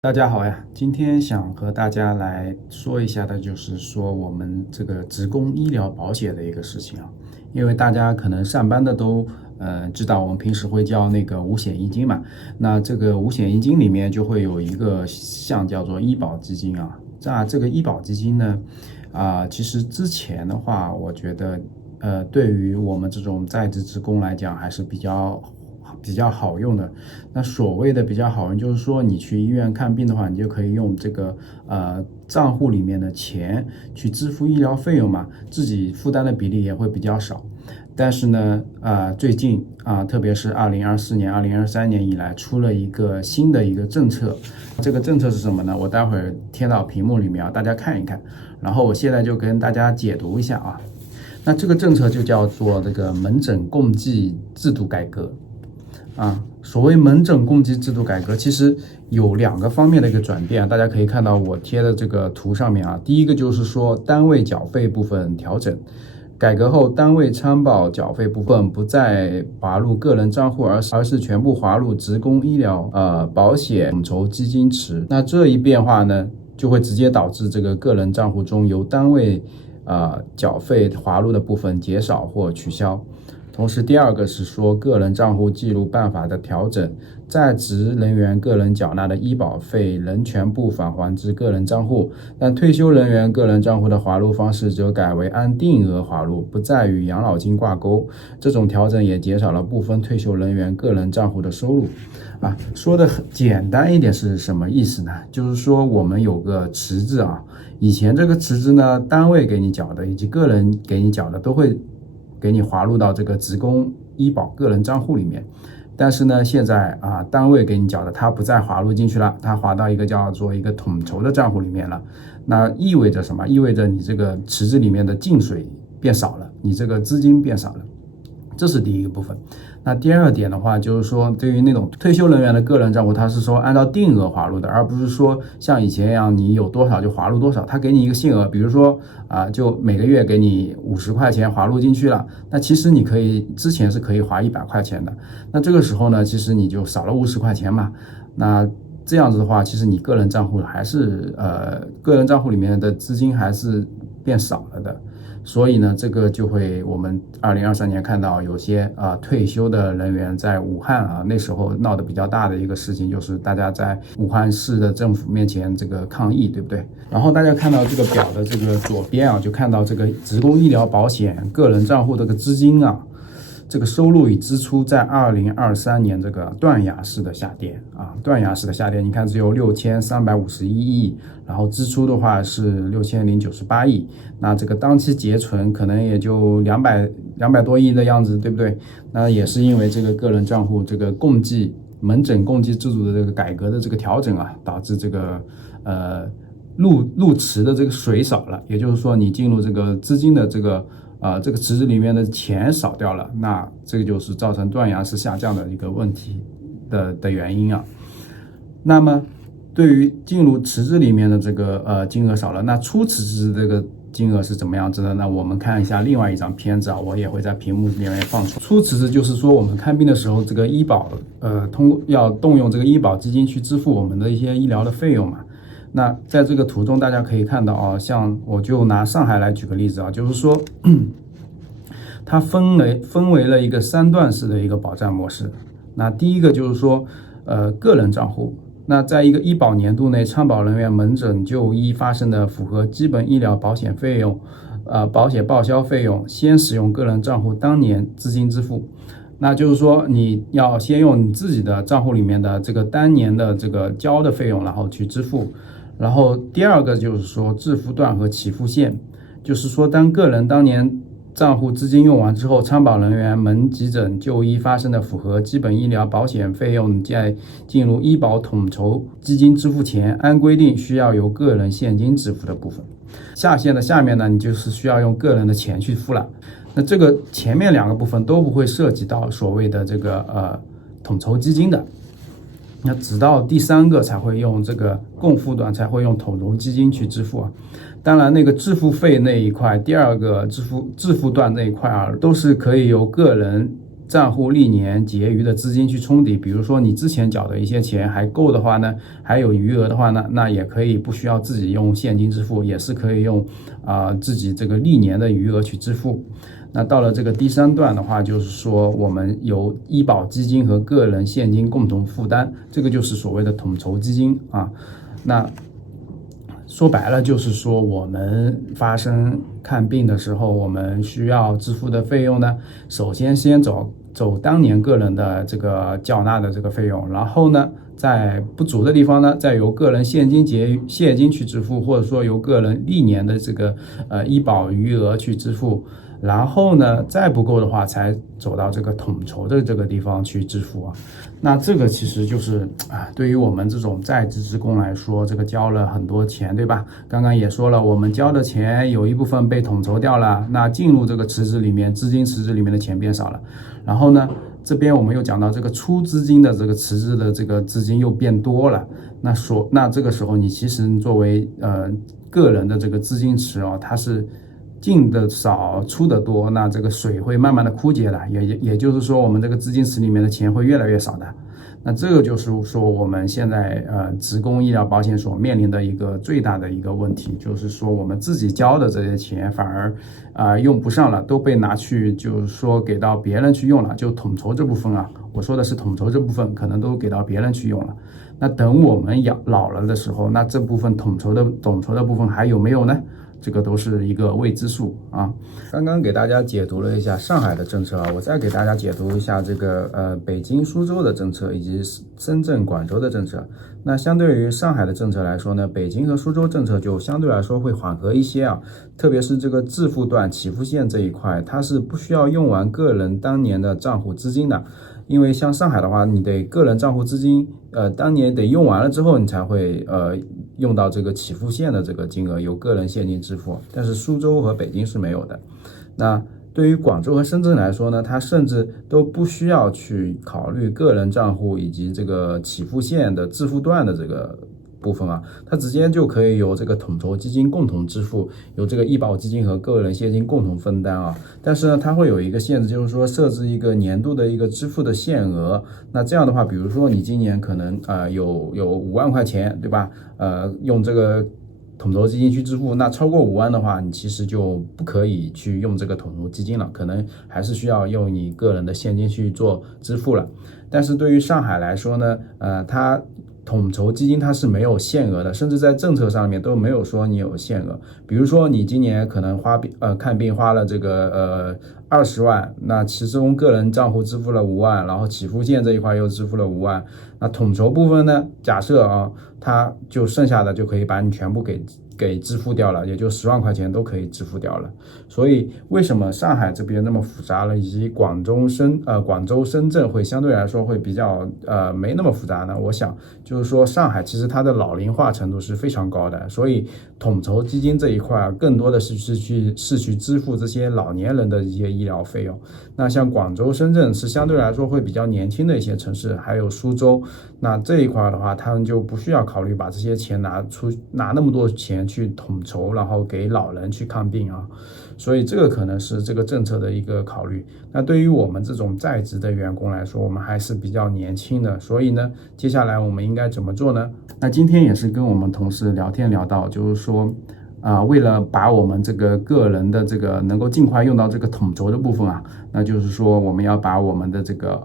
大家好呀，今天想和大家来说一下的，就是说我们这个职工医疗保险的一个事情啊。因为大家可能上班的都知道，我们平时会交那个五险一金嘛。那这个五险一金里面就会有一个项叫做医保基金啊。这个医保基金呢，其实之前的话，我觉得对于我们这种在职职工来讲，还是比较好用的。那所谓的比较好用，就是说你去医院看病的话，你就可以用这个账户里面的钱去支付医疗费用嘛，自己负担的比例也会比较少。但是呢，最近特别是2024年、2023年以来，出了一个新的一个政策。这个政策是什么呢？我待会儿贴到屏幕里面啊，大家看一看。然后我现在就跟大家解读一下啊。那这个政策就叫做这个门诊共计制度改革。所谓门诊共计制度改革，其实有两个方面的一个转变，大家可以看到我贴的这个图上面啊。第一个就是说单位缴费部分调整，改革后单位参保缴费部分不再划入个人账户，而是全部划入职工医疗保险统筹基金池。那这一变化呢，就会直接导致这个个人账户中由单位缴费划入的部分减少或取消。同时，第二个是说个人账户记录办法的调整，在职人员个人缴纳的医保费仍全部返还至个人账户，但退休人员个人账户的划入方式则改为按定额划入，不再与养老金挂钩。这种调整也减少了部分退休人员个人账户的收入。说的很简单一点是什么意思呢？就是说我们有个池子啊，以前这个池子呢，单位给你缴的以及个人给你缴的都会给你划入到这个职工医保个人账户里面。但是呢，现在单位给你缴的，它不再划入进去了，它划到一个叫做一个统筹的账户里面了。那意味着什么？意味着你这个池子里面的进水变少了，你这个资金变少了。这是第一个部分。那第二点的话，就是说对于那种退休人员的个人账户，它是说按照定额划入的，而不是说像以前一样你有多少就划入多少。他给你一个限额，比如说就每个月给你50块钱划入进去了，那其实你可以之前是可以划100块钱的。那这个时候呢，其实你就少了50块钱嘛。那这样子的话，其实你个人账户还是个人账户里面的资金还是变少了的。所以呢，这个就会我们2023年看到有些退休的人员在武汉那时候闹得比较大的一个事情，就是大家在武汉市的政府面前这个抗议，对不对？然后大家看到这个表的这个左边就看到这个职工医疗保险个人账户这个资金这个收入与支出在2023年这个断崖式的下跌断崖式的下跌，你看只有6351亿，然后支出的话是6098亿，那这个当期结存可能也就200多亿的样子，对不对？那也是因为这个个人账户这个门诊共计制度的这个改革的这个调整导致这个入池的这个水少了，也就是说你进入这个资金的这个池子里面的钱少掉了，那这个就是造成断崖式下降的一个问题的原因那么对于进入池子里面的这个金额少了，那出池子这个金额是怎么样子的？那我们看一下另外一张片子我也会在屏幕里面放出。出池子就是说我们看病的时候，这个医保要动用这个医保基金去支付我们的一些医疗的费用嘛。那在这个图中大家可以看到像我就拿上海来举个例子就是说它分为了一个3段式的一个保障模式。那第一个就是说个人账户，那在一个医保年度内，参保人员门诊就医发生的符合基本医疗保险费用保险报销费用，先使用个人账户当年资金支付。那就是说你要先用你自己的账户里面的这个当年的这个交的费用，然后去支付。然后第二个就是说支付段和起付线，就是说当个人当年账户资金用完之后，参保人员门急诊就医发生的符合基本医疗保险费用，在进入医保统筹基金支付前，按规定需要由个人现金支付的部分。下线的下面呢，你就是需要用个人的钱去付了。那这个前面2个部分都不会涉及到所谓的这个统筹基金的。那直到第3个才会用这个共付段，才会用统筹基金去支付当然那个支付费那一块，第2个支付段那一块都是可以由个人账户历年结余的资金去冲抵，比如说你之前缴的一些钱还够的话呢，还有余额的话呢，那也可以不需要自己用现金支付，也是可以用自己这个历年的余额去支付。那到了这个第3段的话，就是说我们由医保基金和个人现金共同负担，这个就是所谓的统筹基金啊。那说白了就是说，我们发生看病的时候，我们需要支付的费用呢，首先走当年个人的这个缴纳的这个费用，然后呢，在不足的地方呢，再由个人现金去支付，或者说由个人历年的这个医保余额去支付。然后呢，再不够的话，才走到这个统筹的这个地方去支付啊。那这个其实就是对于我们这种在职职工来说，这个交了很多钱，对吧？刚刚也说了，我们交的钱有一部分被统筹掉了，那进入这个池子里面，资金池子里面的钱变少了。然后呢，这边我们又讲到这个出资金的这个池子的这个资金又变多了。那这个时候你其实作为个人的这个资金池它是进的少出的多，那这个水会慢慢的枯竭的，也就是说我们这个资金池里面的钱会越来越少的。那这个就是说我们现在职工医疗保险所面临的一个最大的一个问题，就是说我们自己交的这些钱反而用不上了，都被拿去就是说给到别人去用了，就统筹这部分我说的是统筹这部分可能都给到别人去用了。那等我们老了的时候，那这部分统筹的部分还有没有呢？这个都是一个未知数啊。刚刚给大家解读了一下上海的政策我再给大家解读一下这个北京、苏州的政策以及深圳、广州的政策。那相对于上海的政策来说呢，北京和苏州政策就相对来说会缓和一些特别是这个致富段起付线这一块，它是不需要用完个人当年的账户资金的。因为像上海的话，你得个人账户资金当年得用完了之后，你才会用到这个起付线的这个金额由个人现金支付，但是苏州和北京是没有的。那对于广州和深圳来说呢，它甚至都不需要去考虑个人账户以及这个起付线的支付段的这个部分它直接就可以由这个统筹基金共同支付，由这个医保基金和个人现金共同分担但是呢，它会有一个限制，就是说设置一个年度的一个支付的限额。那这样的话，比如说你今年可能有5万块钱，对吧？用这个统筹基金去支付，那超过5万的话，你其实就不可以去用这个统筹基金了，可能还是需要用你个人的现金去做支付了。但是对于上海来说呢，它统筹基金它是没有限额的，甚至在政策上面都没有说你有限额。比如说你今年可能看病花了这个20万，那其中个人账户支付了5万，然后起付线这一块又支付了5万，那统筹部分呢，假设它就剩下的就可以把你全部给支付掉了，也就10万块钱都可以支付掉了。所以为什么上海这边那么复杂了，以及广州、深圳会相对来说会比较没那么复杂呢？我想就是说上海其实它的老龄化程度是非常高的，所以统筹基金这一块更多的是去支付这些老年人的一些医疗费用。那像广州、深圳是相对来说会比较年轻的一些城市，还有苏州，那这一块的话，他们就不需要考虑把这些钱拿那么多钱去统筹，然后给老人去看病所以这个可能是这个政策的一个考虑。那对于我们这种在职的员工来说，我们还是比较年轻的，所以呢，接下来我们应该怎么做呢？那今天也是跟我们同事聊天聊到，就是说为了把我们这个个人的这个能够尽快用到这个统筹的部分那就是说我们要把我们的这个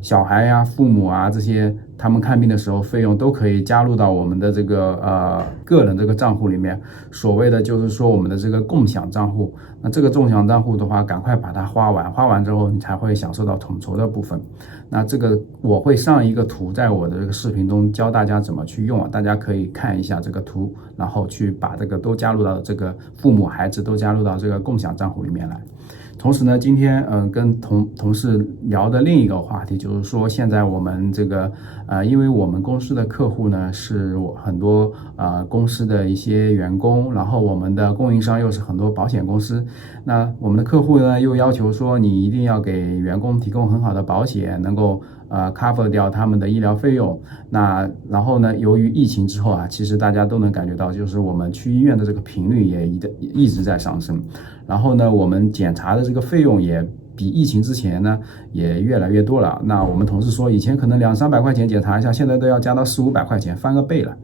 小孩父母这些他们看病的时候费用都可以加入到我们的这个个人这个账户里面，所谓的就是说我们的这个共享账户。那这个共享账户的话，赶快把它花完之后，你才会享受到统筹的部分。那这个我会上一个图在我的这个视频中教大家怎么去用大家可以看一下这个图，然后去把这个都加入到这个父母孩子都加入到这个共享账户里面来。同时呢，今天跟同事聊的另一个话题就是说，现在我们这个因为我们公司的客户呢是很多公司的一些员工，然后我们的供应商又是很多保险公司，那我们的客户呢又要求说你一定要给员工提供很好的保险，能够cover 掉他们的医疗费用。那然后呢，由于疫情之后其实大家都能感觉到，就是我们去医院的这个频率也一直在上升，然后呢，我们检查的这个费用也比疫情之前呢也越来越多了。那我们同事说，以前可能200-300块钱检查一下，现在都要加到400-500块钱，翻个倍了。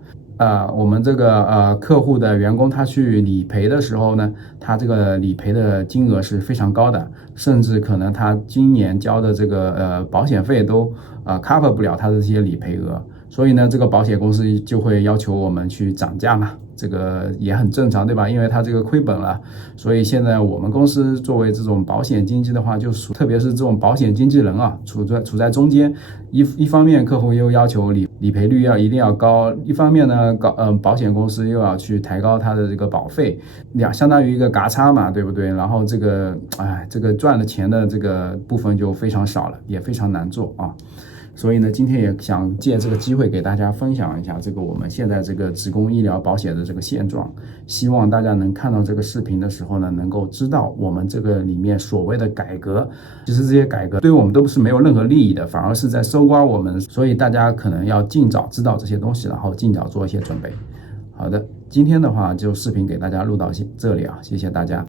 我们这个客户的员工他去理赔的时候呢，他这个理赔的金额是非常高的，甚至可能他今年交的这个保险费都cover 不了他的这些理赔额，所以呢，这个保险公司就会要求我们去涨价嘛，这个也很正常，对吧？因为他这个亏本了，所以现在我们公司作为这种保险经纪的话，特别是这种保险经纪人啊，处在中间，一方面客户又要求理赔率一定要高，一方面呢保险公司又要去抬高它的这个保费，相当于一个嘎差嘛，对不对？然后这个赚的钱的这个部分就非常少了，也非常难做啊。所以呢，今天也想借这个机会给大家分享一下这个我们现在这个职工医疗保险的这个现状，希望大家能看到这个视频的时候呢，能够知道我们这个里面所谓的改革，其实这些改革对我们都是没有任何利益的，反而是在搜刮我们，所以大家可能要尽早知道这些东西，然后尽早做一些准备。好的，今天的话就视频给大家录到这里啊，谢谢大家。